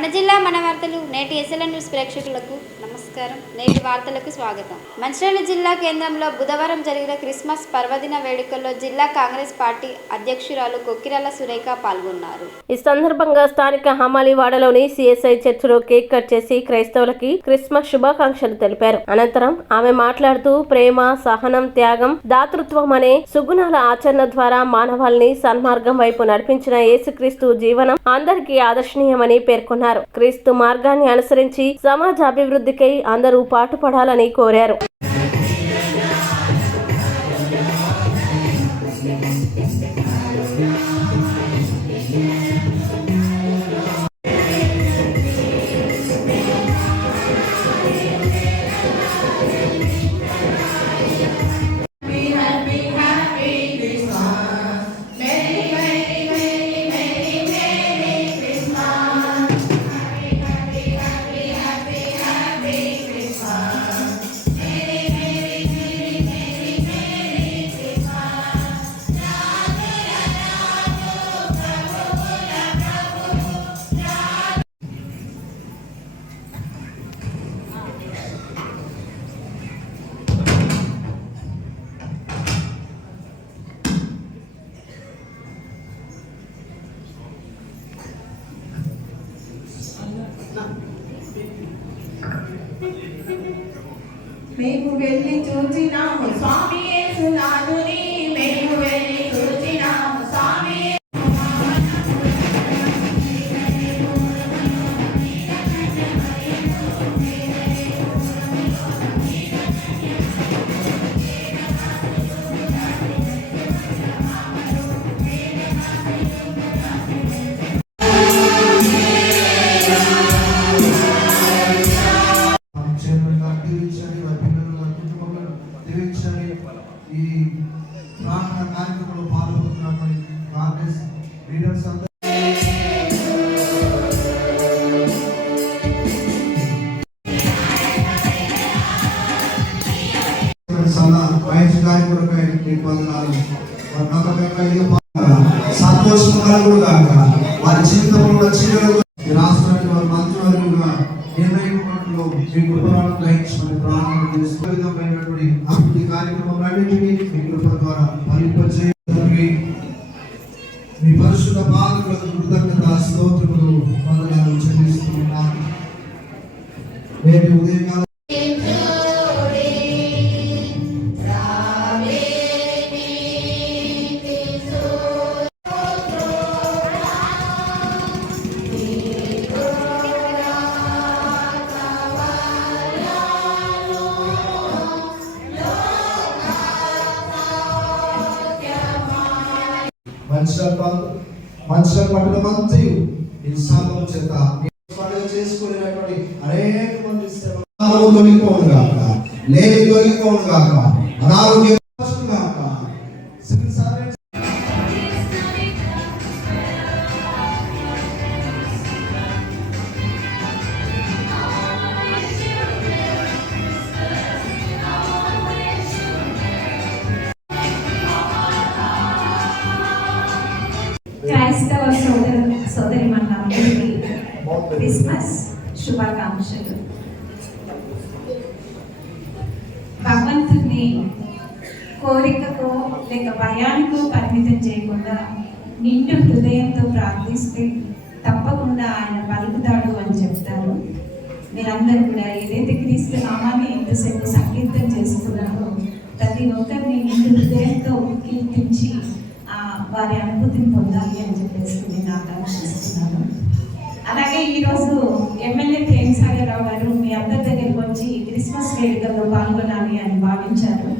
మన జిల్లా మన వార్తలు నేటి ఎస్ఎల్ఎన్ న్యూస్ ప్రేక్షకులకు నమస్కారం. నేటి వార్తలకు స్వాగతం. మంచిర్యాల జిల్లా కేంద్రంలో బుధవారం జరిగిన క్రిస్మస్ పర్వదిన వేడుకల్లో జిల్లా కాంగ్రెస్ పార్టీ అధ్యక్షురాలు కొక్కిరాల సురేఖ పాల్గొన్నారు. ఈ సందర్భంగా స్థానిక హమాలీవాడలోని సిఎస్ఐ చర్చిలో కేక్ కట్ చేసి క్రైస్తవులకి క్రిస్మస్ శుభాకాంక్షలు తెలిపారు. అనంతరం ఆమె మాట్లాడుతూ ప్రేమ, సహనం, త్యాగం, దాతృత్వం అనే సుగుణాల ఆచరణ ద్వారా మానవాళిని సన్మార్గం వైపు నడిపించిన యేసుక్రీస్తు జీవనం అందరికీ ఆదర్శనీయమని పేర్కొన్నారు. క్రీస్తు మార్గాన్ని అనుసరించి సమాజ అభివృద్ధికై అందరూ పాటుపడాలని కోరారు. మేము వెళ్ళి చూచినాము స్వామి యేసునాథుని, మేము వెళ్ళి చూచినాము స్వామి. ఈ ప్రార్థన కార్యక్రమంలో పాల్గొంటున్నటువంటి కాంగ్రెస్ లీడర్స్ అందరూ సంతోషంగా వారి జీవితంలో ఈ రాష్ట్రానికి వారి మంత్రివర్యులుగా నిర్ణయించినట్లు మీ కృపలను గ్రహించమని ప్రార్థన చేస్తూ విధమైనటువంటి అభివృద్ధి కార్యక్రమాలన్నింటినీ మీ కృప ద్వారా ఫలింపజేయడానికి మీ పరిశుద్ధ పాదములకు కృతజ్ఞత స్తోత్రములు వందనాలు చెల్లిస్తున్నాను. నేటి ఉదయకాలం మంచిగా పట్టణమంతా ఈ సంఘం చేత పండుగ చేసుకునేటువంటి అనేక మంది తొలగిపోను గాక, లేని తొలగిపోను గాక, అనారోగ్యం గాక. క్రైస్తవ సోదరి మనందరికీ క్రిస్మస్ శుభాకాంక్షలు. భగవంతుని కోరికకో లేక భయానికో పరిమితం చేయకుండా నిండు హృదయంతో ప్రార్థిస్తే తప్పకుండా ఆయన పలుకుతాడు అని చెప్తారు. మీరందరూ కూడా ఏదైతే క్రీస్తు నామాన్ని ఎంతసేపు సంకీర్తన చేస్తున్నారో ప్రతి ఒక్కరిని నిండు హృదయంతో కీర్తించి వారి అనుభూతిని పొందాలి అని చెప్పేసి నేను ఆకాంక్షిస్తున్నాను. అలాగే ఈరోజు ఎమ్మెల్యే ప్రేమసాగరరావు గారు మీ అందరి దగ్గరికి వచ్చి క్రిస్మస్ వేడుకల్లో పాల్గొనాలి అని భావించారు.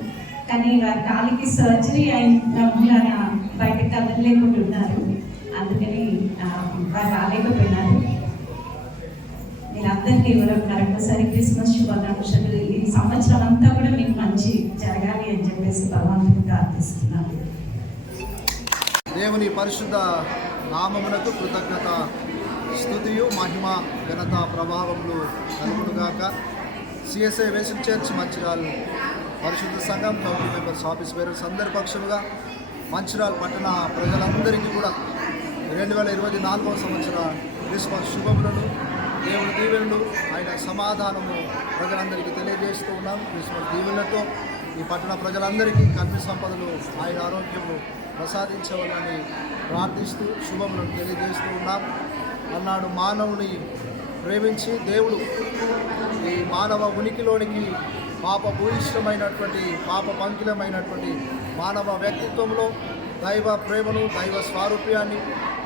కానీ వారి కాలికి సర్జరీ అయిన మూలాన బయటకు కదలలేకుంటున్నారు. అందుకని వారు రాలేకపోయినారు. మీరందరికీ మరొకసారి క్రిస్మస్ శుభాకాంక్షలు. ఈ సంవత్సరం అంతా కూడా మీకు మంచి జరగాలి అని చెప్పేసి భగవంతుని ప్రార్థిస్తున్నాను. దేవుని పరిశుద్ధ నామమునకు కృతజ్ఞత, స్తుతియు, మహిమ, ఘనత, ప్రభావములు కలుగునుగాక. సిఎస్ఐ వేసిన చర్చ్ మంచిర్యాల పరిశుద్ధ సంఘం కౌన్సిల్ మెంబర్స్ ఆఫీస్ బేరర్స్ అందరి పక్షులుగా మంచిర్యాల పట్టణ ప్రజలందరికీ కూడా 2024 సంవత్సర క్రిస్మస్ శుభములను దేవుని దీవెనలు ఆయన సమాధానము ప్రజలందరికీ తెలియజేస్తూ ఉన్నాం. క్రిస్మస్ దీవెనలతో ఈ పట్టణ ప్రజలందరికీ కన్ను సంపదలు ఆయన ఆరోగ్యము ప్రసాదించవాలని ప్రార్థిస్తూ శుభములను తెలియజేస్తూ ఉన్నాం. అన్నాడు మానవుని ప్రేమించి దేవుడు ఈ మానవ ఉనికిలోనికి పాప భూయిష్టమైనటువంటి పాప పంకిలమైనటువంటి మానవ వ్యక్తిత్వంలో దైవ ప్రేమను దైవ స్వారూప్యాన్ని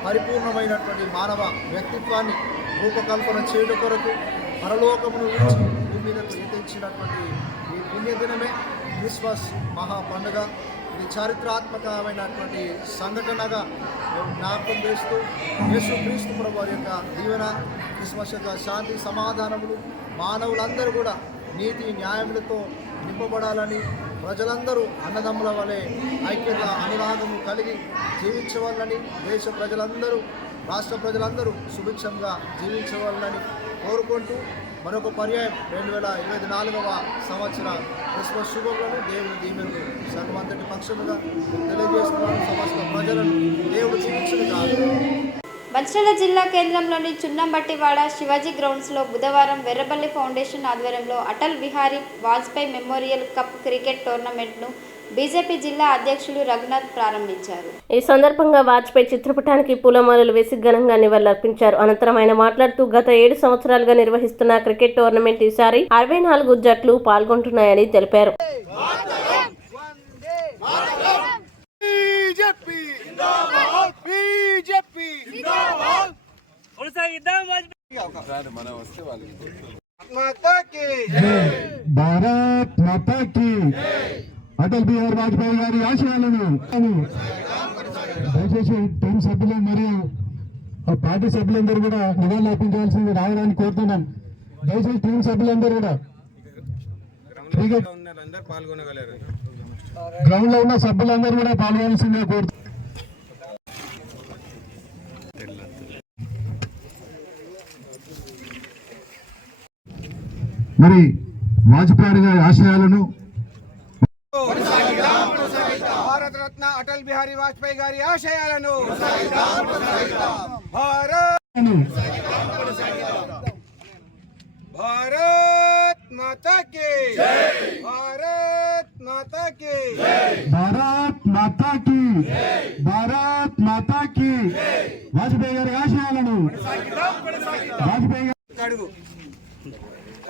పరిపూర్ణమైనటువంటి మానవ వ్యక్తిత్వాన్ని రూపకల్పన చేయడం కొరకు పరలోకమును విడిచి భూమి మీదకు ఎత్తించినటువంటి ఈ పుణ్యదినమే క్రిస్మస్ మహా పండుగ. ఇది చారిత్రాత్మకమైనటువంటి సంఘటనగా జ్ఞాపకం చేస్తూ యేసుక్రీస్తు ప్రభువు యొక్క దీవెన క్రిస్మస్ యొక్క శాంతి సమాధానములు మానవులందరూ కూడా నీతి న్యాయములతో నింపబడాలని ప్రజలందరూ అన్నదమ్ముల వలె ఐక్యత అనురాగము కలిగి జీవించవాలని దేశ ప్రజలందరూ రాష్ట్ర ప్రజలందరూ సుభిక్షంగా జీవించవాలని కోరుకుంటూ మరొక పర్యాయం 2024వ సంవత్సర క్రిస్మస్ శుభములను దేవుని దీవెనలు సంఘమంతటి పక్షముగా తెలియజేస్తున్నాను. సమస్త ప్రజలను దేవుడు జీవించుగాక. మంచిర్యాల జిల్లా కేంద్రంలోని చున్నంబట్టివాడ శివాజీ గ్రౌండ్స్లో బుధవారం వెర్రబల్లి ఫౌండేషన్ ఆధ్వర్యంలో Atal Bihari Vajpayee memorial cup cricket టోర్నమెంట్ను బీజేపీ జిల్లా అధ్యక్షులు రఘునాథ్ ప్రారంభించారు. ఈ సందర్భంగా వాజ్పేయి చిత్రపటానికి పూలమాలలు వేసి ఘనంగా నివాళులర్పించారు. అనంతరం ఆయన మాట్లాడుతూ గత 7 సంవత్సరాలుగా నిర్వహిస్తున్న క్రికెట్ టోర్నమెంట్ ఈసారి 64 జట్లు పాల్గొంటున్నాయని తెలిపారు. భారత్ మాతా కీ అటల్ బిహారీ వాజ్పేయి గారి ఆశయాలను దయచేసి టీం సభ్యులు మరియు పార్టీ సభ్యులందరూ కూడా నివాళులు అర్పించాల్సింది రావడానికి కోరుతున్నాం. దయచేసి టీం సభ్యులందరూ కూడా గ్రౌండ్ లో ఉన్న సభ్యులందరూ కూడా పాల్గొనాల్సిందిగా కోరుతున్నాం. మరి వాజ్పేయి గారి ఆశయాలను భారత రత్న అటల్ బిహారీ వాజ్పేయి గారి ఆశయాలను భారత్ మాతా కీ భారత్ మాతా కీ భారత్ మాతా కీ భారత్ మాతా కీ వాజ్పేయి గారి ఆశయాలను వాజ్పేయి అడుగు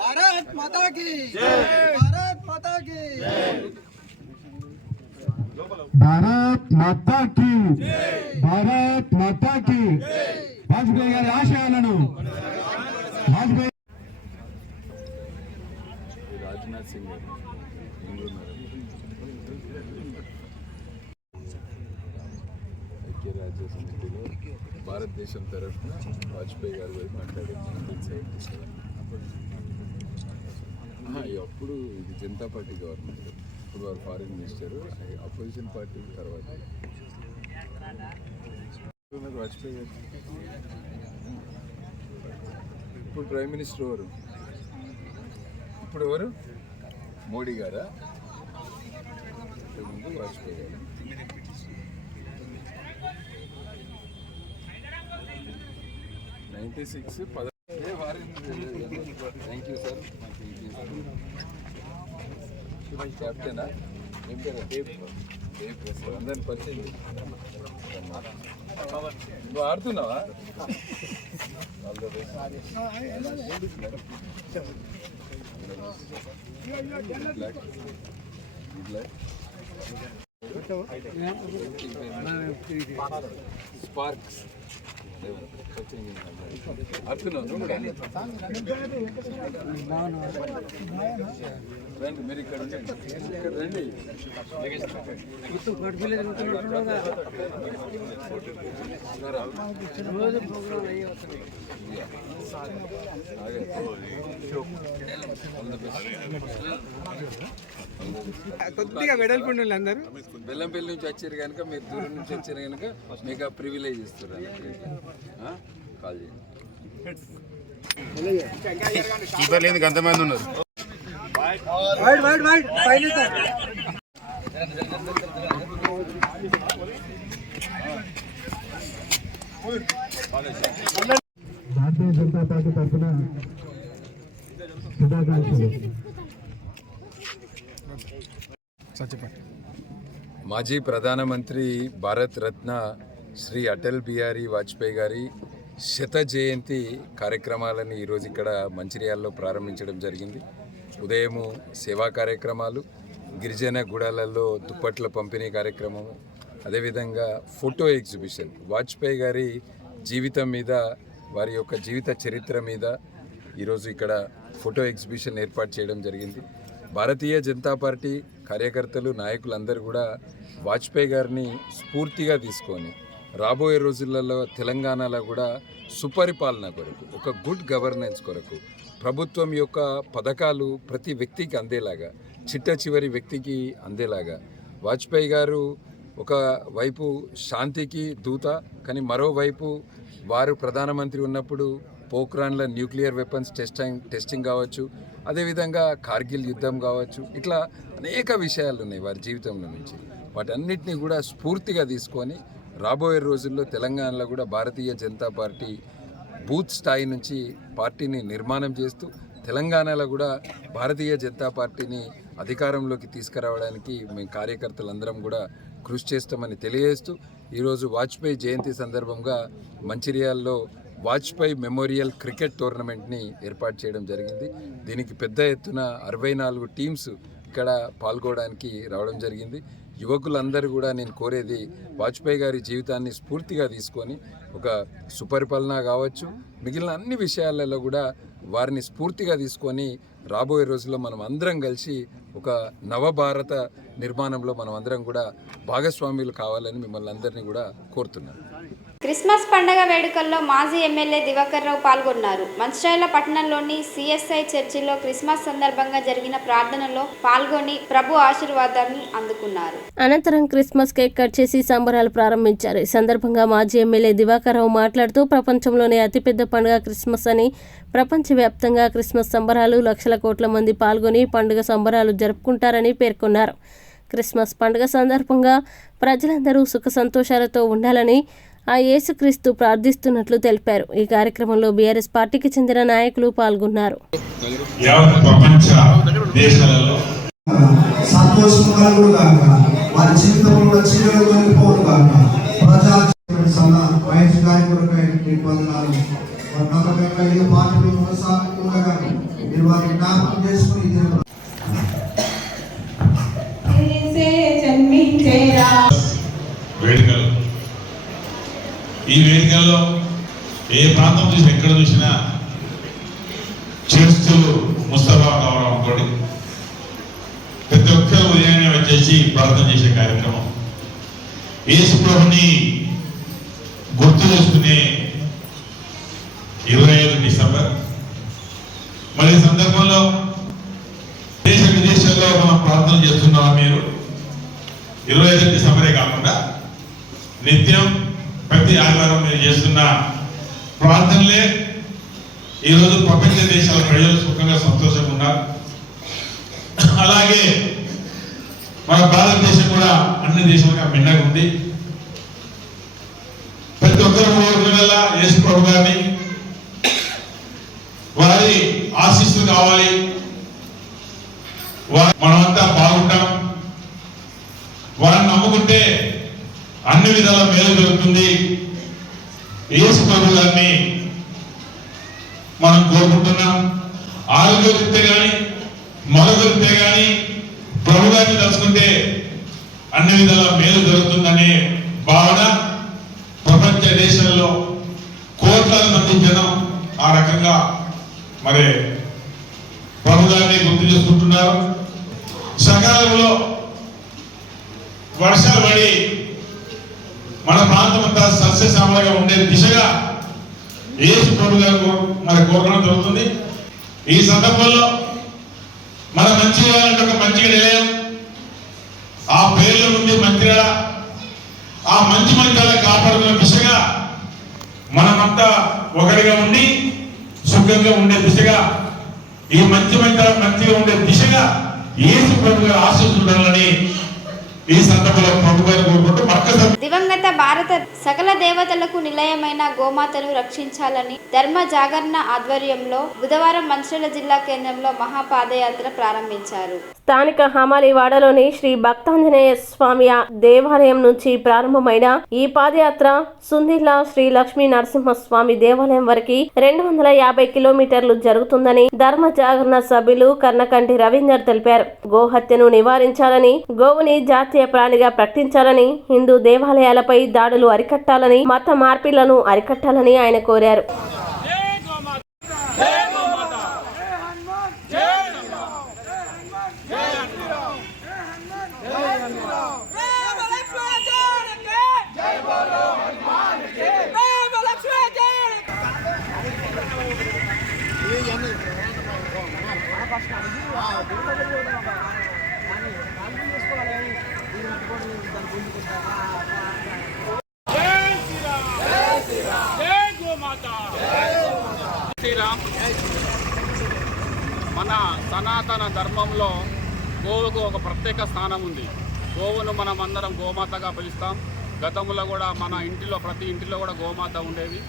భారత్ మాతా కీ భారత్ మాతా కీ భారత్ మాతా కీ భారత్ మాతా కీ వాజ్పేయి గారి ఆశయాలను వాజ్పేయి రాజ్నాథ్ సింగ్ గారు ఐక్యరాజ్య సమితిలో భారతదేశం తరఫున వాజ్పేయి గారు పోయి మాట్లాడారు. అప్పుడు ఇది జనతా పార్టీ గవర్నమెంట్, ఇప్పుడు వారు ఫారిన్ మినిస్టర్, అపోజిషన్ పార్టీ తర్వాత వాజ్పేయి గారు. ఇప్పుడు ప్రైమ్ మినిస్టర్ ఎవరు? ఇప్పుడు ఎవరు? మోడీ గారా? ముందు వాజ్పేయి గారు. Thank you sir. కెప్టెనా ఏం పేరు? అందరిని పరిచయం. నువ్వు ఆడుతున్నావా? స్పార్క్స్ ఆడుతున్నావు నువ్వు కూడా? రండి మీరు ఇక్కడ రండి. కొద్దిగా వెడల్పుండి అందరూ బెల్లంపల్లి నుంచి వచ్చారు కనుక, మీరు దూరం నుంచి వచ్చారు కనుక మీకు ప్రివిలేజ్ ఇస్తారు. కాల్ చేయండి. ఎంతమంది ఉన్నారు? భారతీయ జనతా పార్టీ తరఫున శుభాకాంక్షలు. మాజీ ప్రధానమంత్రి భారత్ రత్న శ్రీ అటల్ బిహారీ వాజ్పేయి గారి శత జయంతి కార్యక్రమాలను ఈరోజు ఇక్కడ మంచిర్యాలలో ప్రారంభించడం జరిగింది. ఉదయము సేవా కార్యక్రమాలు, గిరిజన గూడాలలో దుప్పట్ల పంపిణీ కార్యక్రమము, అదేవిధంగా ఫోటో ఎగ్జిబిషన్, వాజ్పేయి గారి జీవితం మీద, వారి యొక్క జీవిత చరిత్ర మీద ఈరోజు ఇక్కడ ఫోటో ఎగ్జిబిషన్ ఏర్పాటు చేయడం జరిగింది. భారతీయ జనతా పార్టీ కార్యకర్తలు, నాయకులందరూ కూడా వాజ్పేయి గారిని స్ఫూర్తిగా తీసుకొని రాబోయే రోజులలో తెలంగాణలో కూడా సుపరిపాలన కొరకు, ఒక గుడ్ గవర్నెన్స్ కొరకు ప్రభుత్వం యొక్క పథకాలు ప్రతి వ్యక్తికి అందేలాగా, చిట్ట చివరి వ్యక్తికి అందేలాగా వాజ్పేయి గారు ఒక వైపు శాంతికి దూత, కానీ మరోవైపు వారు ప్రధానమంత్రి ఉన్నప్పుడు పోఖ్రాన్ల న్యూక్లియర్ వెపన్స్ టెస్టింగ్ కావచ్చు, అదేవిధంగా కార్గిల్ యుద్ధం కావచ్చు, ఇట్లా అనేక విషయాలు ఉన్నాయి వారి జీవితంలో నుంచి. వాటన్నిటిని కూడా స్ఫూర్తిగా తీసుకొని రాబోయే రోజుల్లో తెలంగాణలో కూడా భారతీయ జనతా పార్టీ బూత్ స్థాయి నుంచి పార్టీని నిర్మాణం చేస్తూ తెలంగాణలో కూడా భారతీయ జనతా పార్టీని అధికారంలోకి తీసుకురావడానికి మేము కార్యకర్తలందరం కూడా కృషి చేస్తామని తెలియజేస్తూ ఈరోజు వాజ్పేయి జయంతి సందర్భంగా మంచిర్యాలలో వాజ్పేయి మెమోరియల్ క్రికెట్ టోర్నమెంట్ని ఏర్పాటు చేయడం జరిగింది. దీనికి పెద్ద ఎత్తున 64 టీమ్స్ ఇక్కడ పాల్గొనడానికి రావడం జరిగింది. యువకులందరూ కూడా నేను కోరేది, వాజ్పేయి గారి జీవితాన్ని స్ఫూర్తిగా తీసుకొని ఒక సుపరిపాలన కావచ్చు, మిగిలిన అన్ని విషయాలలో కూడా వారిని స్ఫూర్తిగా తీసుకొని రాబోయే రోజుల్లో మనం అందరం కలిసి ఒక నవభారత నిర్మాణంలో మనం అందరం కూడా భాగస్వాములు కావాలని మిమ్మల్ని అందరినీ కూడా కోరుతున్నాను. క్రిస్మస్ పండగ వేడుకల్లో మాజీ ఎమ్మెల్యే దివాకర్ రావు పాల్గొన్నారు. మంచిర్యాల పట్టణంలోని సిఎస్ఐ చర్చిలో క్రిస్మస్ సందర్భంగా జరిగిన ప్రార్థనలో పాల్గొని ప్రభు ఆశీర్వాదాన్ని అందుకున్నారు. అనంతరం క్రిస్మస్ కేక్ కట్ చేసి సంబరాలు ప్రారంభించారు. ఈ సందర్భంగా మాజీ ఎమ్మెల్యే దివాకర్ రావు మాట్లాడుతూ ప్రపంచంలోనే అతిపెద్ద పండుగ క్రిస్మస్ అని, ప్రపంచవ్యాప్తంగా క్రిస్మస్ సంబరాలు లక్షల కోట్ల మంది పాల్గొని పండుగ సంబరాలు జరుపుకుంటారని పేర్కొన్నారు. క్రిస్మస్ పండుగ సందర్భంగా ప్రజలందరూ సుఖ సంతోషాలతో ఉండాలని ఆ యేసుక్రీస్తు ప్రార్థిస్తున్నట్లు తెలిపారు. ఈ కార్యక్రమంలో బీఆర్ఎస్ పార్టీకి చెందిన నాయకులు పాల్గొన్నారు. ఈ వేదికల్లో ఏ ప్రాంతం చూసినా, ఎక్కడ చూసినా చేస్తూ ముస్తఫా కావడం అనుకోండి, ప్రతి ఒక్కరు ఉదయాన్నే వచ్చేసి ప్రార్థన చేసే కార్యక్రమం, యేసు ప్రభుని గుర్తు చేసుకునే 25 డిసెంబర్. మరి ఈ సందర్భంలో దేశ విదేశాల్లో మనం ప్రార్థన చేస్తున్నాం. మీరు 25 డిసెంబరే కాకుండా నిత్యం ప్రతి ఆదివారం మీరు చేస్తున్న ప్రార్థనలే ఈరోజు ప్రపంచ దేశాల ప్రజలు సుఖంగా సంతోషంగా ఉన్నారు. అలాగే మన భారతదేశం కూడా అన్ని దేశాలుగా భిన్నంగా ఉంది. ప్రతి ఒక్కరు కోరుకునేలా యేసు ప్రభు గారిని, వారి ఆశీస్సులు కావాలి, మనమంతా బాగుంటాం, వారిని నమ్ముకుంటే అన్ని విధాల మేలు జరుగుతుంది. యేసు ప్రభు గారిని మనం కోరుకుంటున్నాం. ఆరోగ్యరీత్యా కానీ మరొకరితే కానీ ప్రభు గారిని తలుచుకుంటే అన్ని విధాల మేలు జరుగుతుందనే భావన ప్రపంచ దేశాల్లో కోట్లాది మంది జనం ఆ రకంగా మరి ప్రభు గారిని గుర్తు చేసుకుంటున్నారు. సకాలంలో వర్షాలు పడి మన ప్రాంతం అంతా సస్యశ్యామలంగా ఉండే దిశగా యేసు ప్రభు గారు మరి కోరడం జరుగుతుంది. ఈ సందర్భంలో మన మంచిర్యాల అంటే ఒక మంచిగా నిలయం, ఆ పేర్ల నుండి మంచిర్యాల, ఆ మంచిర్యాల కాపాడుకునే దిశగా మనమంతా ఒకరిగా ఉండి సుఖంగా ఉండే దిశగా, ఈ మంచిగా ఉండే దిశగా యేసు ప్రభు గారు ఆశీస్సులు ఉండాలని ఈ సందర్భంలో ప్రభు గారు కోరుకుంటూ మరొకసారి దివంగత భారత సకల దేవతలకు నిలయమైన గోమాతను రక్షించాలని ధర్మ జాగరణ ఆధ్వర్యంలో బుధవారం మంచిర్యాల జిల్లా కేంద్రంలో మహాపాదయాత్ర ప్రారంభించారు. స్థానిక హమాలివాడలోని శ్రీ భక్తాంజనేయ స్వామి దేవాలయం నుంచి ప్రారంభమైన ఈ పాదయాత్ర సుందిల్లా శ్రీ లక్ష్మీ నరసింహస్వామి దేవాలయం వరకు 250 కిలోమీటర్లు జరుగుతుందని ధర్మ జాగరణ సభ్యులు కర్ణకంటి రవీందర్ తెలిపారు. గోహత్యను నివారించాలని, గోవుని జాతీయ ప్రాణిగా ప్రకటించాలని, హిందూ దేవాలయాలపై దాడులు అరికట్టాలని, మత మార్పిళ్లను అరికట్టాలని ఆయన కోరారు. మన సనాతన ధర్మంలో గోవుకు ఒక ప్రత్యేక స్థానం ఉంది. గోవును మనం అందరం గోమాతగా పిలుస్తాం. గతంలో కూడా మన ఇంటిలో ప్రతి ఇంటిలో కూడా గోమాత ఉండేది.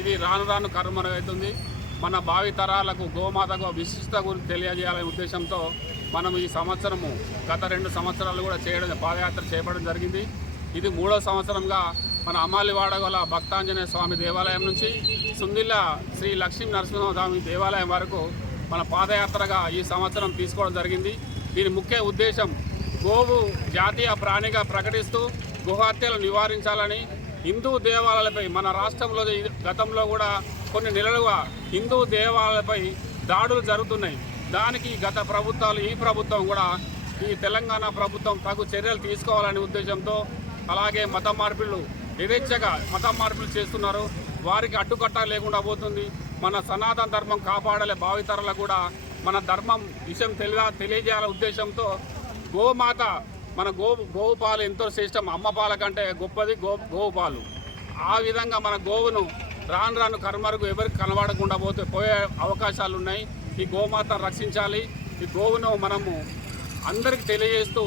ఇది రాను రాను కనుమరుగవుతుంది. మన భావితరాలకు గోమాతకు విశిష్టత గురించి తెలియజేయాలనే ఉద్దేశంతో మనం ఈ సంవత్సరము గత 2 సంవత్సరాలు కూడా పాదయాత్ర చేయడం జరిగింది. ఇది 3వ సంవత్సరంగా మన అమ్మాలివాడ గల భక్తాంజనేయ స్వామి దేవాలయం నుంచి సుందిల్లా శ్రీ లక్ష్మీ నరసింహస్వామి దేవాలయం వరకు మన పాదయాత్రగా ఈ సంవత్సరం తీసుకోవడం జరిగింది. దీని ముఖ్య ఉద్దేశం గోవు జాతీయ ప్రాణిగా ప్రకటిస్తూ గోహత్యలు నివారించాలని, హిందూ దేవాలయాలపై మన రాష్ట్రంలో గతంలో కూడా కొన్ని నెలలుగా హిందూ దేవాలయాలపై దాడులు జరుగుతున్నాయి. దానికి గత ప్రభుత్వాలు, ఈ ప్రభుత్వం కూడా, ఈ తెలంగాణ ప్రభుత్వం తగు చర్యలు తీసుకోవాలనే ఉద్దేశంతో, అలాగే మత మార్పిళ్ళు యథేచ్ఛగా మత మార్పులు చేస్తున్నారు. వారికి అడ్డుకట్ట లేకుండా పోతుంది. మన సనాతన ధర్మం కాపాడాలే భావితరాలకు కూడా మన ధర్మం విషయం తెలియజేయాలనే ఉద్దేశంతో గోమాత మన గోవు పాలు ఎంతో శ్రేష్టం. అమ్మ పాల కంటే గొప్పది గోవు పాలు. ఆ విధంగా మన గోవును రాను రాను కనుమరుగు ఎవరికి కనబడకుండా పోయే అవకాశాలు ఉన్నాయి. ఈ గోమాతను రక్షించాలి. ఈ గోవును మనము అందరికి తెలియజేస్తూ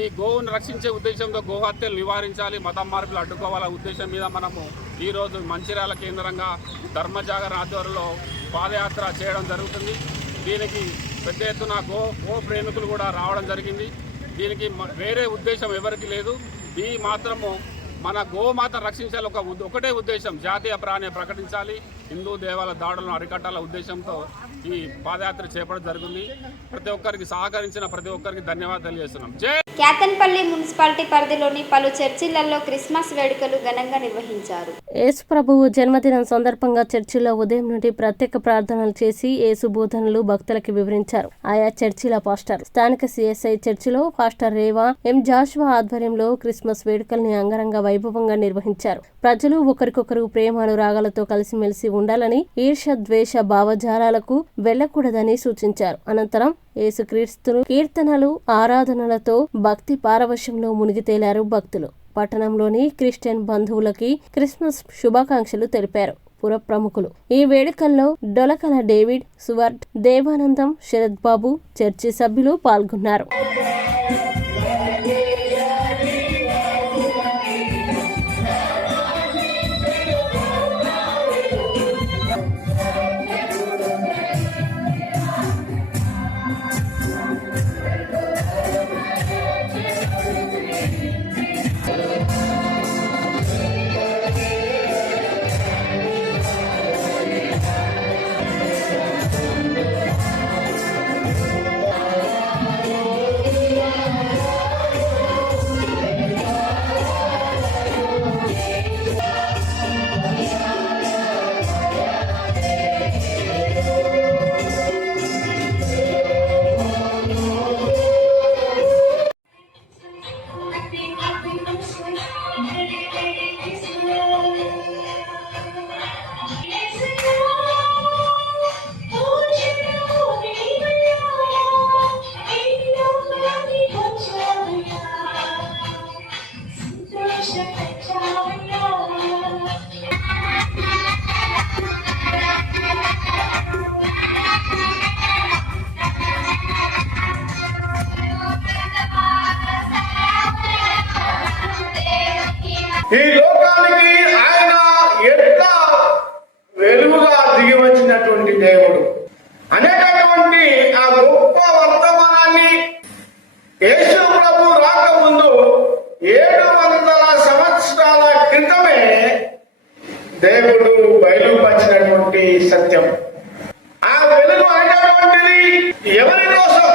ఈ గోవును రక్షించే ఉద్దేశంతో గోహత్యలు నివారించాలి, మతం మార్పులు అడ్డుకోవాలనే ఉద్దేశం మీద మనము ఈరోజు మంచిర్యాల కేంద్రంగా ధర్మ జాగరణ ఆధ్వర్యంలో పాదయాత్ర చేయడం జరుగుతుంది. దీనికి పెద్ద ఎత్తున గో ప్రేమికులు కూడా రావడం జరిగింది. దీనికి వేరే ఉద్దేశం ఎవరికి లేదు. ఈ మాత్రము మన గోమాత రక్షించాలి ఒకటే ఉద్దేశం, జాతీయ ప్రాణి ప్రకటించాలి, హిందూ దేవాలయ దాడులను అరికట్టాల ఉద్దేశంతో ఈ పాదయాత్ర చేపట్టడం జరిగింది. ప్రతి ఒక్కరికి సహకరించిన ప్రతి ఒక్కరికి ధన్యవాదాలు తెలియజేస్తున్నాం. జై కేతన్పల్లి మున్సిపాలిటీ పరిధిలోని పలు చర్చిలలో క్రిస్మస్ వేడుకలు ఘనంగా నిర్వహించారు. యేసు ప్రభువు జన్మదినం సందర్భంగా చర్చిలో ఉదయం నుండి ప్రత్యేక ప్రార్థనలు చేసి యేసు బోధనలు భక్తులకు వివరించారు. ఆయా చర్చిల పాస్టర్ స్థానిక సిఎస్ఐ చర్చిలో పాస్టర్ రేవా ఎం జాషువా ఆధ్వర్యంలో క్రిస్మస్ వేడుకల్ని అంగరంగ వైభవంగా నిర్వహించారు. ప్రజలు ఒకరికొకరు ప్రేమానురాగాలతో కలిసిమెలిసి ఉండాలని, ఈర్ష ద్వేష భావజాలాలకు వెళ్లకూడదని సూచించారు. అనంతరం యేసుక్రీస్తును కీర్తనలు, ఆరాధనలతో భక్తి పారవశ్యంలో మునిగి తేలారు భక్తులు. పట్టణంలోని క్రిస్టియన్ బంధువులకి క్రిస్మస్ శుభాకాంక్షలు తెలిపారు పుర ప్రముఖులు. ఈ వేడుకల్లో డొలకల డేవిడ్, సువర్ట్, దేవానందం, శరత్ బాబు, చర్చి సభ్యులు పాల్గొన్నారు. వచ్చినటువంటి దేవుడు అనేటటువంటి ఆ గొప్ప వర్తమానాన్ని యేసు ప్రభు రాకముందు 700 సంవత్సరాల క్రితమే దేవుడు బయలుపరిచినటువంటి సత్యం. ఆ వెలుగు అనేటటువంటిది ఎవరి కోసం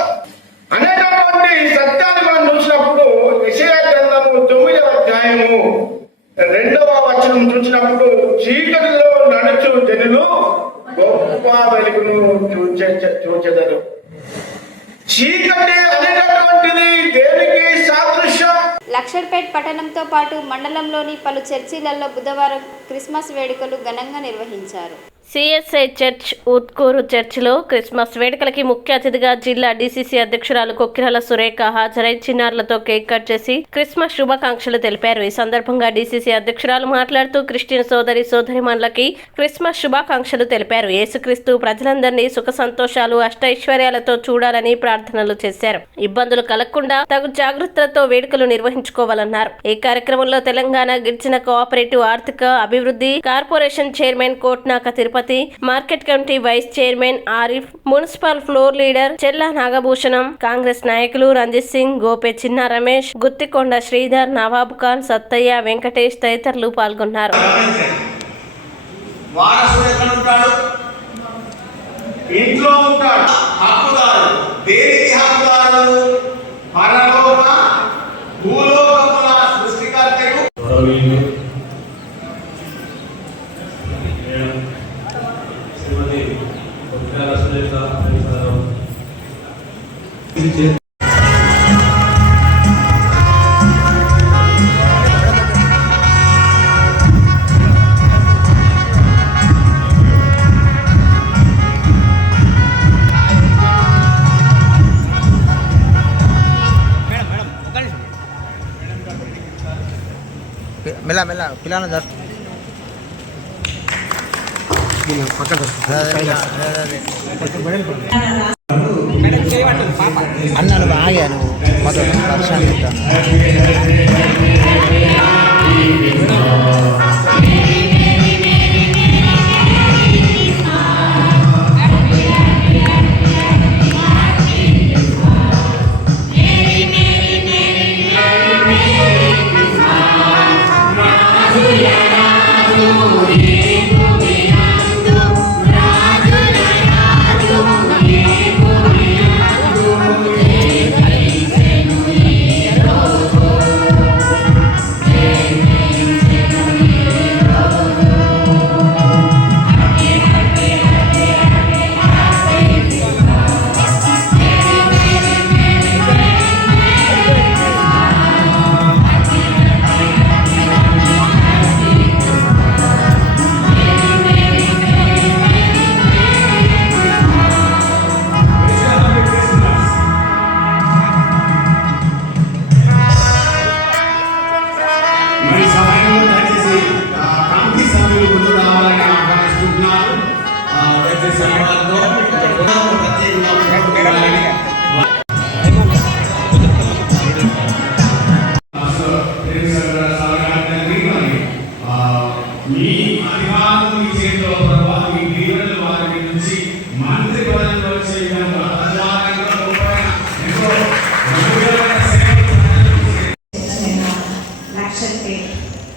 అనేటటువంటి సత్యాన్ని మనం చూసినప్పుడు యెషయా గ్రంథము 9వ అధ్యాయము 2వ వచనం చూసినప్పుడు చీకటిలో నడుచు జనులు గొప్ప వెలుగును చూచెదరు. చీకటి అనేటటువంటిది దేనికి సాదృశ్యం? లక్షర్పేట్ పట్టణంతో పాటు మండలంలోని పలు చర్చిలలో బుధవారం క్రిస్మస్ వేడుకలు ఘనంగా నిర్వహించారు. సిఎస్ఐ చర్చ్ ఉత్కూరు చర్చిలో క్రిస్మస్ వేడుకలకి ముఖ్య అతిథిగా జిల్లా డీసీసీ అధ్యక్షురాలు కొక్కిరాల సురేఖ హాజరై చిన్నారులతో కేక్ కట్ చేసి క్రిస్మస్ శుభాకాంక్షలు తెలిపారు. ఈ సందర్భంగా డీసీసీ అధ్యక్షురాలు మాట్లాడుతూ క్రిస్టియన్ సోదరిమణులకి క్రిస్మస్ శుభాకాంక్షలు తెలిపారు. యేసుక్రీస్తు ప్రజలందరినీ సుఖ సంతోషాలు అష్టైశ్వర్యాలతో చూడాలని ప్రార్థనలు చేశారు. ఇబ్బందులు కలగకుండా తగు జాగ్రత్తలతో వేడుకలు నిర్వహించుకోవాలన్నారు. ఈ కార్యక్రమంలో తెలంగాణ గిరిజన కోఆపరేటివ్ ఆర్థిక అభివృద్ధి corporation chairman Kotnaka Tirupati, market committee vice chairman Arif, municipal floor leader Chella Nagabhushanam, Congress నాయకులు రంజిత్ సింగ్, గోపే చిన్న రమేష్, గుత్తికొండ శ్రీధర్, నవాబ్ ఖాన్, సత్తయ్య, వెంకటేష్ తదితరులు పాల్గొన్నారు. ఇంట్లో ఉంటాడు హక్కుదారు. దేనికి హక్కుదారు? పరలోక భూలోకముల సృష్టికర్తకు మెల్ల మెల్ల పిల్లలు జరు అన్నాను ఆగాను మొదలు వర్షాన్ని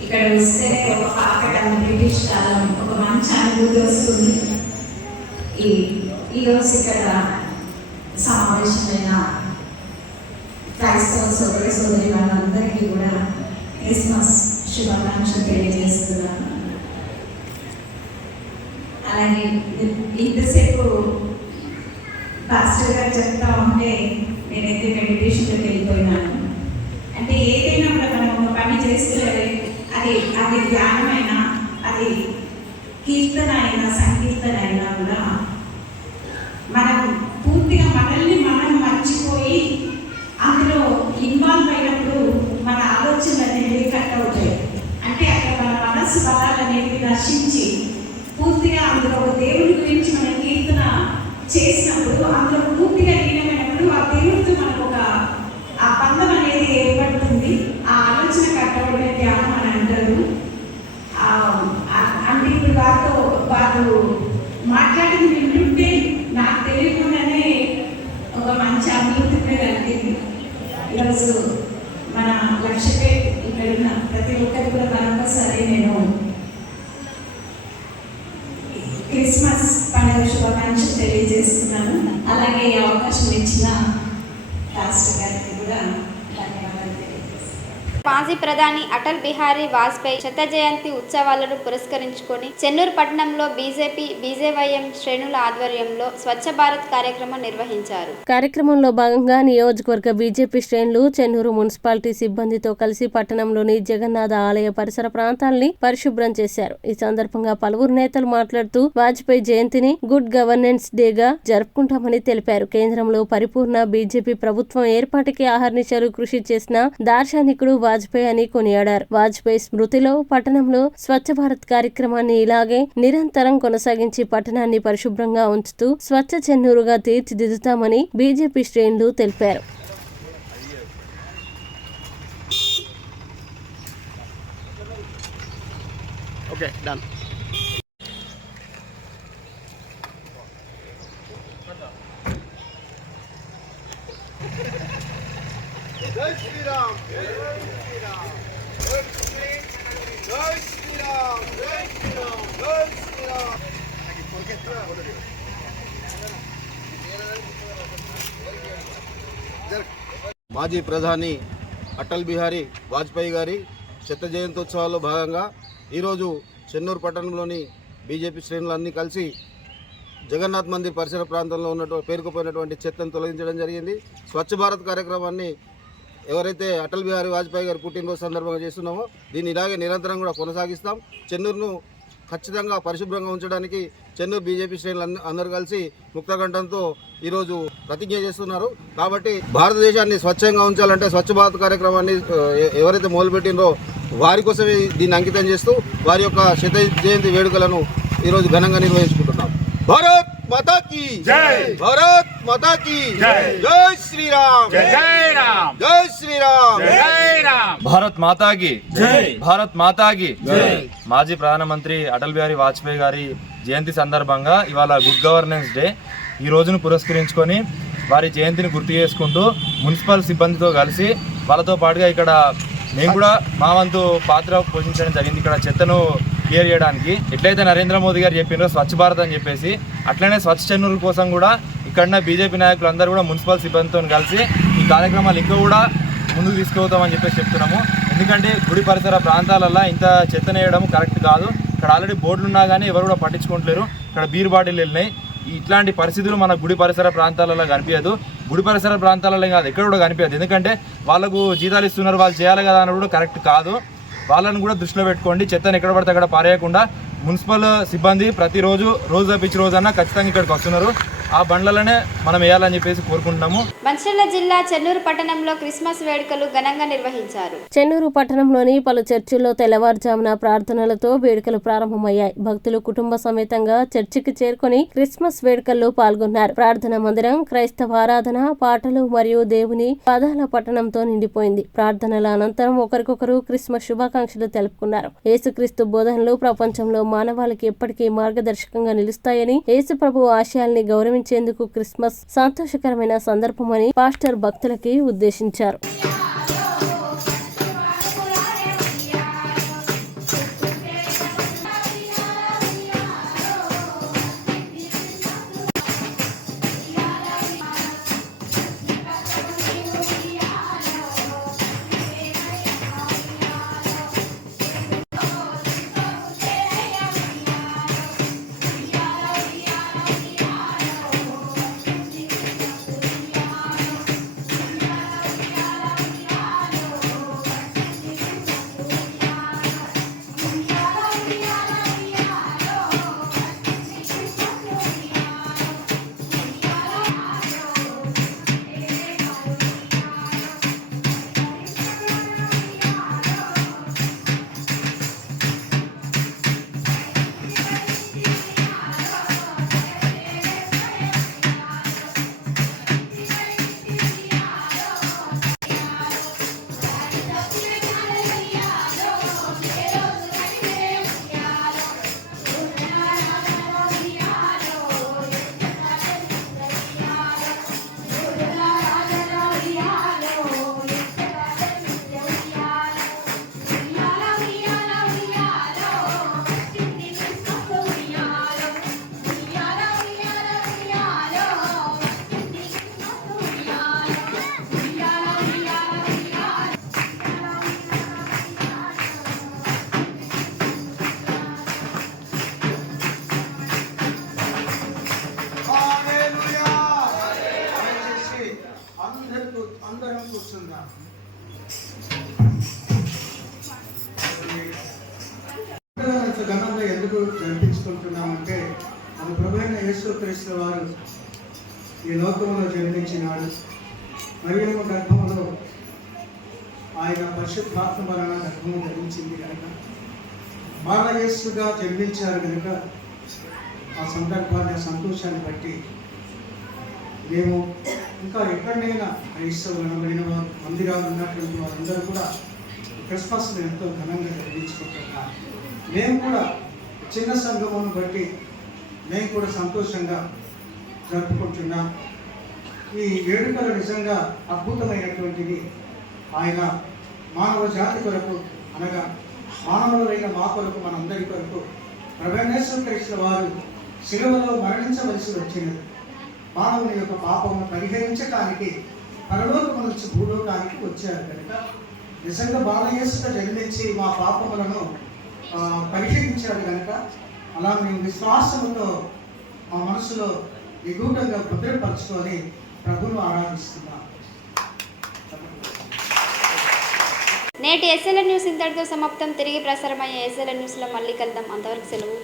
ఇక్కడ వస్తే ఒక పాకటం బ్రిటిష్ కాలం ఒక మంచి అనుభూతి వస్తుంది. ఈరోజు ఇక్కడ సమావేశమైన క్రైస్తవ సోదరి వాళ్ళందరికీ కూడా క్రిస్మస్ శుభాకాంక్షలు తెలియజేస్తున్నాను. అలాగే ఇంతసేపు పాస్టర్ గారు చెప్తా ఉంటే నేనైతే మెడిటేషన్లోకి వెళ్ళిపోయినాను. అంటే ఏదైనా కూడా మనం ఒక పని చేస్తే అది ధ్యానమైనా, అది కీర్తన అయినా, సంకీర్తన అయినా కూడా మనం పూర్తిగా మనల్ని మనం మర్చిపోయి అందులో ఇన్వాల్వ్ అయినప్పుడు మన ఆలోచనలు అనేవి కట్ అవుతాయి. అంటే అక్కడ మన మనస్సు బలాలు అనేవి నశించి పూర్తిగా అందులో దేవుడి గురించి మనం కీర్తన చేసినప్పుడు అందులో పూర్తిగా లీనమైనప్పుడు ఆ దేవుడితో మనకు ఒక ఆ బంధం అనేది ఏర్పడుతుంది. ఆ ఆలోచన కట్టబడిన ధ్యానం అని అంటారు. అంటే ఇప్పుడు వారు ఈరోజు మన లక్ష్యపేట్ ఇక్కడ ఉన్న ప్రతి ఒక్కరికి కూడా మరొకసారి నేను క్రిస్మస్ పండుగ శుభాకాంక్షలు తెలియజేస్తున్నాను. అలాగే ఈ అవకాశం ఇచ్చిన రాష్ట్ర గారికి కూడా ధన్యవాదాలు తెలియజేస్తున్నాను. మాజీ ప్రధాని అటల్ బిహారీ వాజ్పేయి శత జయంతి ఉత్సవాలను పురస్కరించుకొని చెన్నూరు పట్టణంలో బీజేపీ బీజేవైఎం శ్రేణుల ఆధ్వర్యంలో స్వచ్ఛ భారత్ కార్యక్రమం నిర్వహించారు. కార్యక్రమంలో భాగంగా నియోజకవర్గ బీజేపీ శ్రేణులు చెన్నూరు మున్సిపాలిటీ సిబ్బందితో కలిసి పట్టణంలోని జగన్నాథ ఆలయ పరిసర ప్రాంతాలని పరిశుభ్రం చేశారు. ఈ సందర్భంగా పలువురు నేతలు మాట్లాడుతూ వాజ్పేయి జయంతిని గుడ్ గవర్నెన్స్ డేగా జరుపుకుంటామని తెలిపారు. కేంద్రంలో పరిపూర్ణ బీజేపీ ప్రభుత్వం ఏర్పాటుకి ఆహర్నిశలు కృషి చేసిన దార్శనికుడు వాజ్పేయి అని కొనియాడారు. వాజ్పేయి స్మృతిలో పట్టణంలో స్వచ్ఛ భారత్ కార్యక్రమాన్ని ఇలాగే నిరంతరం కొనసాగించి పట్టణాన్ని పరిశుభ్రంగా ఉంచుతూ స్వచ్ఛ చెన్నూరుగా తీర్చిదిద్దుతామని బీజేపీ శ్రేణులు తెలిపారు. జై శ్రీరామ్, జై శ్రీరామ్, జై శ్రీరామ్, జై శ్రీరామ్, జై శ్రీరామ్, జై శ్రీరామ్. మాజీ ప్రధాని అటల్ బిహారీ వాజ్పేయి గారి శత జయంతోత్సవాల్లో భాగంగా ఈరోజు చెన్నూరు పట్టణంలోని బీజేపీ శ్రేణులన్నీ కలిసి జగన్నాథ్ మందిర్ పరిసర ప్రాంతంలో పేరుకుపోయినటువంటి చెత్తను తొలగించడం జరిగింది. స్వచ్ఛ భారత్ కార్యక్రమాన్ని ఎవరైతే అటల్ బిహారీ వాజ్పేయి గారి పుట్టినరోజు సందర్భంగా చేస్తున్నామో దీన్ని ఇలాగే నిరంతరం కూడా కొనసాగిస్తాం. చెన్నూరును ఖచ్చితంగా పరిశుభ్రంగా ఉంచడానికి చెన్నూరు బీజేపీ శ్రేణులు అందరూ కలిసి ముక్తకంఠంతో ఈరోజు ప్రతిజ్ఞ చేస్తున్నారు. కాబట్టి భారతదేశాన్ని స్వచ్ఛంగా ఉంచాలంటే స్వచ్ఛ భారత్ కార్యక్రమాన్ని ఎవరైతే మొదలుపెట్టినరో వారి కోసమే దీన్ని అంకితం చేస్తూ వారి యొక్క శత జయంతి వేడుకలను ఈరోజు ఘనంగా నిర్వహించుకుంటున్నాం. భారత్ మాతా కీ జై, భారత్ మాతా కీ జై, జై శ్రీరామ్, జై రామ్, జై శ్రీరామ్, జై రామ్, భారత్ మాతా కీ జై, భారత్ మాతా కీ జై. మాజీ ప్రధానమంత్రి అటల్ బిహారీ వాజ్పేయి గారి జయంతి సందర్భంగా ఇవాళ గుడ్ గవర్నెన్స్ డే ఈ రోజును పురస్కరించుకొని వారి జయంతిని గుర్తు చేసుకుంటూ మున్సిపల్ సిబ్బందితో కలిసి వాళ్ళతో పాటుగా ఇక్కడ మేము కూడా మా వంతు పాత్ర పోషించడం జరిగింది. ఇక్కడ చెత్తను క్లియర్ చేయడానికి ఎట్లయితే నరేంద్ర మోదీ గారు చెప్పినారో స్వచ్ఛ భారత్ అని చెప్పేసి అట్లనే స్వచ్ఛ చెన్నూరు కోసం కూడా ఇక్కడ బీజేపీ నాయకులు అందరూ కూడా మున్సిపల్ సిబ్బందితో కలిసి ఈ కార్యక్రమాలు ఇంకా కూడా ముందుకు తీసుకుపోతామని చెప్పేసి చెప్తున్నాము. ఎందుకంటే గుడి పరిసర ప్రాంతాలలో ఇంత చెత్తనేయడం కరెక్ట్ కాదు. ఇక్కడ ఆల్రెడీ బోర్డులు ఉన్నా కానీ ఎవరు కూడా పట్టించుకోవట్లేరు. ఇక్కడ బీర్ బాటిల్ వెళ్ళినాయి. ఇట్లాంటి పరిస్థితులు మన గుడి పరిసర ప్రాంతాలలో కనిపించదు. గుడి పరిసర ప్రాంతాలలో కాదు ఎక్కడ కూడా కనిపించదు. ఎందుకంటే వాళ్ళకు జీతాలు ఇస్తున్నారు, వాళ్ళు చేయాలి కదా అని కూడా కరెక్ట్ కాదు. వాళ్ళని కూడా దృష్టిలో పెట్టుకోండి. చెత్తను ఎక్కడ పడితే అక్కడ పారేయకుండా మున్సిపల్ సిబ్బంది ప్రతిరోజు రోజు తప్పించి రోజన్నా ఖచ్చితంగా ఇక్కడికి వస్తున్నారు. ఆ బండ్లలోనే మనం వేయాలని చెప్పేసి కోరుకుంటున్నాము. మంచిర్యాల జిల్లా చెన్నూరు పట్టణంలో క్రిస్మస్ వేడుకలు ఘనంగా నిర్వహించారు. చెన్నూరు పట్టణంలోని పలు చర్చిల్లో తెల్లవారుజామున ప్రార్థనలతో వేడుకలు ప్రారంభమయ్యాయి. భక్తులు కుటుంబ సమేతంగా చర్చికి చేరుకొని క్రిస్మస్ వేడుకల్లో పాల్గొన్నారు. ప్రార్థన మందిరం క్రైస్తవ ఆరాధన, పాటలు మరియు దేవుని పదాల పట్టణంతో నిండిపోయింది. ప్రార్థనల అనంతరం ఒకరికొకరు క్రిస్మస్ శుభాకాంక్షలు తెలుపుకున్నారు. యేసుక్రీస్తు బోధనలు ప్రపంచంలో మానవాళికి ఎప్పటికీ మార్గదర్శకంగా నిలుస్తాయని, యేసు ప్రభు ఆశయాల్ని గౌరవించేందుకు క్రిస్మస్ సంతోషకరమైన సందర్భమని పాస్టర్ భక్తులకి ఉద్దేశించారు. కూర్చుందాం. ఇంత ఘనంగా ఎందుకు జరిపించుకుంటున్నామంటే మన ప్రభువైన యేసుక్రీస్తు వారు ఈ లోకంలో జన్మించినాడు. మరియమ్మ గర్భంలో ఆయన పరిశుద్ధాత్మ వలన గర్భము ధరించింది కనుక బాలయేసుగా జన్మించారు కనుక ఆ సందర్భాన్ని ఆ సంతోషాన్ని బట్టి మేము ఇంకా ఎక్కడైనా క్రైస్తవులు అనబడిన వారు మందిరాలు ఉన్నటువంటి వారందరూ కూడా క్రిస్మస్ని ఎంతో ఘనంగా జరిపించుకుంటున్నారు. మేము కూడా చిన్న సంఘమును బట్టి మేము కూడా సంతోషంగా జరుపుకుంటున్నాం. ఈ వేడుకలు నిజంగా అద్భుతమైనటువంటిది. ఆయన మానవ జాతి కొరకు అనగా మానవులైన మా కొరకు మనందరి కొరకు ప్రభువైన వారు శిలువలో మరణించవలసి వచ్చినది. మానవుని యొక్క పాపమును పరిహరించడానికి పరలోకము నుంచి భూలోకానికి వచ్చారు కనుక నిజంగా బాలయేసుగా జన్మించి మా పాపములను పరిహరించాడు కనుక అలా మేము విశ్వాసముతో మా మనసులో నిగూఢంగా భద్రపరచుకొని ప్రభువును ఆరాధిస్తున్నాం. నేటి ఎస్ఎల్ఎన్ న్యూస్ ఇంతటితో సమాప్తం. తిరిగి ప్రసారమయ్యే ఎస్ఎల్ఎన్ న్యూస్లో మళ్ళీ కలుద్దాం. అంతవరకు సెలవు.